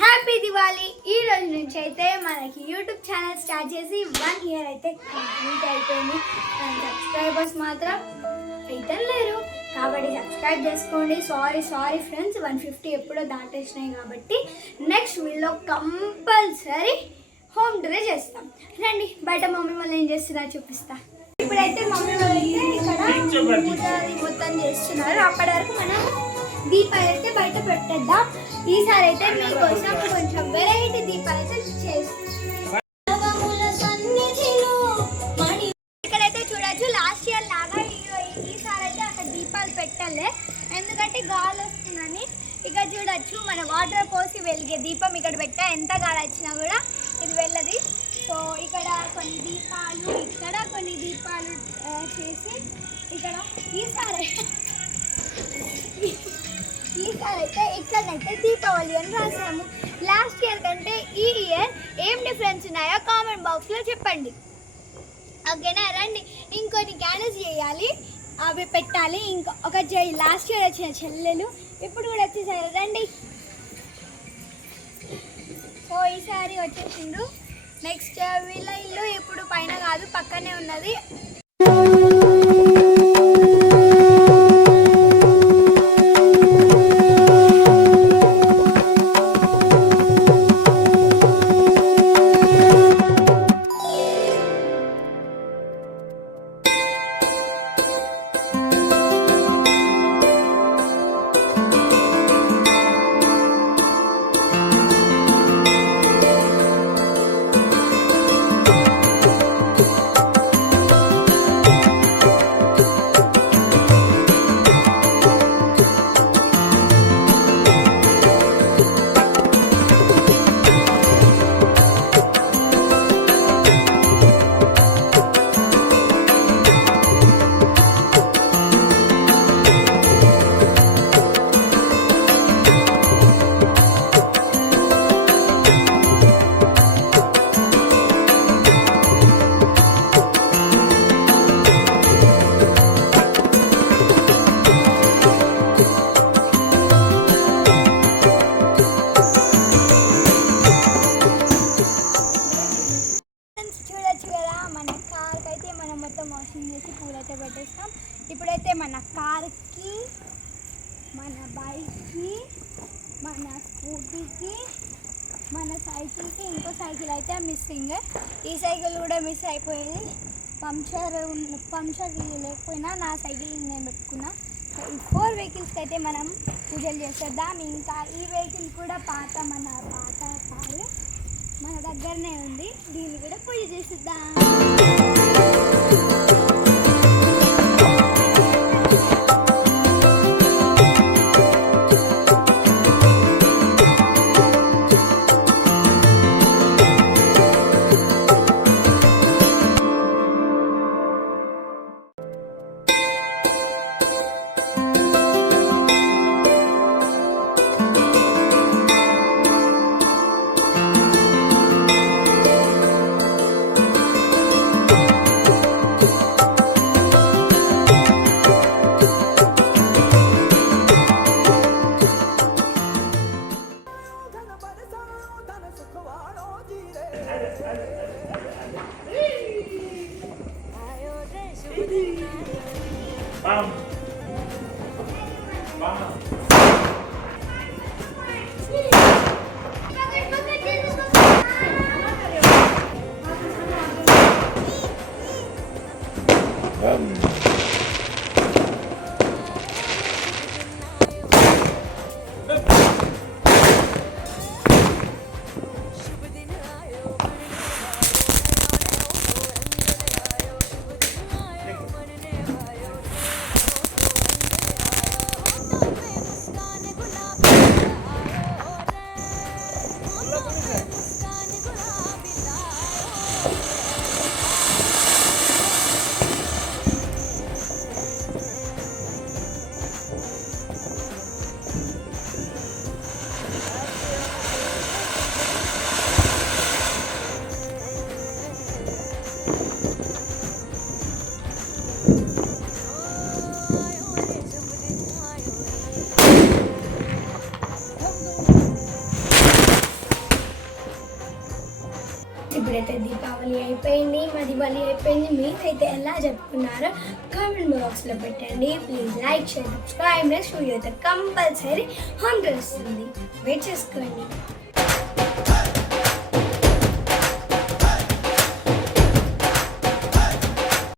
Happy Diwali. ఈ రోజు నుంచి అయితే మనకి యూట్యూబ్ ఛానల్ స్టార్ట్ చేసి 1 ఇయర్ అయితే కంప్లీట్ అయిపోయింది. సబ్స్క్రైబర్స్ మాత్రం అయితే లేరు కాబట్టి సబ్స్క్రైబ్ చేసుకోండి. సారీ ఫ్రెండ్స్, 150 ఎప్పుడో దాటేసినాయి కాబట్టి నెక్స్ట్ వీడియోలో కంపల్సరీ హోమ్ డెలివరీ చేస్తాం. రండి బయట మమ్మీ వాళ్ళు ఏం చేస్తున్నారు చూపిస్తా. ఇప్పుడైతే మమ్మీ వాళ్ళు అయితే ఇక్కడ మొత్తం చేస్తున్నారు. అప్పటి వరకు మనం దీపాలు అయితే బయట పెట్టేద్దాం. ఈసారి అయితే మీకోసం కొంచెం వెరైటీ దీపాలు అయితే చేస్తాం. ఇక్కడైతే చూడొచ్చు, లాస్ట్ ఇయర్ లాగా ఈసారి అయితే అక్కడ దీపాలు పెట్టలే, ఎందుకంటే గాలి వస్తుందని. ఇక్కడ చూడొచ్చు, మన వాటర్ పోసి వెలిగే దీపం ఇక్కడ పెట్టా. ఎంత గాలి వచ్చినా కూడా ఇది వెళ్ళది. సో ఇక్కడ కొన్ని దీపాలు, ఇక్కడ కొన్ని దీపాలు చేసి ఇక్కడ ఈసారి అయితే ఇక్కడైతే దీపావళి అని రాసాము. లాస్ట్ ఇయర్ కంటే ఈ ఇయర్ ఏం డిఫరెన్స్ ఉన్నాయో కామెంట్ బాక్స్లో చెప్పండి. ఓకేనా? రండి, ఇంకొన్ని క్యాండిల్స్ చేయాలి, అవి పెట్టాలి. ఒక లాస్ట్ ఇయర్ వచ్చిన చెల్లెలు ఇప్పుడు కూడా వచ్చేసారు. రండి. సో ఈసారి వచ్చేసిండ్రు. నెక్స్ట్ వీళ్ళ ఇల్లు ఇప్పుడు పైన కాదు, పక్కనే ఉన్నది. పెట్టేస్తాం. ఇప్పుడైతే మన కార్కి, మన బైక్కి, మన స్కూటీకి, మన సైకిల్కి, ఇంకో సైకిల్ అయితే మిస్సింగ్. ఈ సైకిల్ కూడా మిస్ అయిపోయేది. పంచర్ లేకపోయినా నా సైకిల్ నేను పెట్టుకున్నా. సో ఈ 4 వెహికల్స్కి అయితే మనం పూజలు చేసేద్దాం. ఇంకా ఈ వెహికల్ కూడా మన పాత కారు మన దగ్గరనే ఉంది, దీన్ని కూడా పూజ చేసేద్దాం. ఇప్పుడైతే దీపావళి అయిపోయింది, మా దివాళీ అయిపోయింది. మీరైతే ఎలా జరుపుకున్నారో కామెంట్ బాక్స్లో పెట్టండి. Please like, share, subscribe. Next video అయితే కంపల్సరీ హోమ్ వస్తుంది, వెయిట్ చేసుకోండి.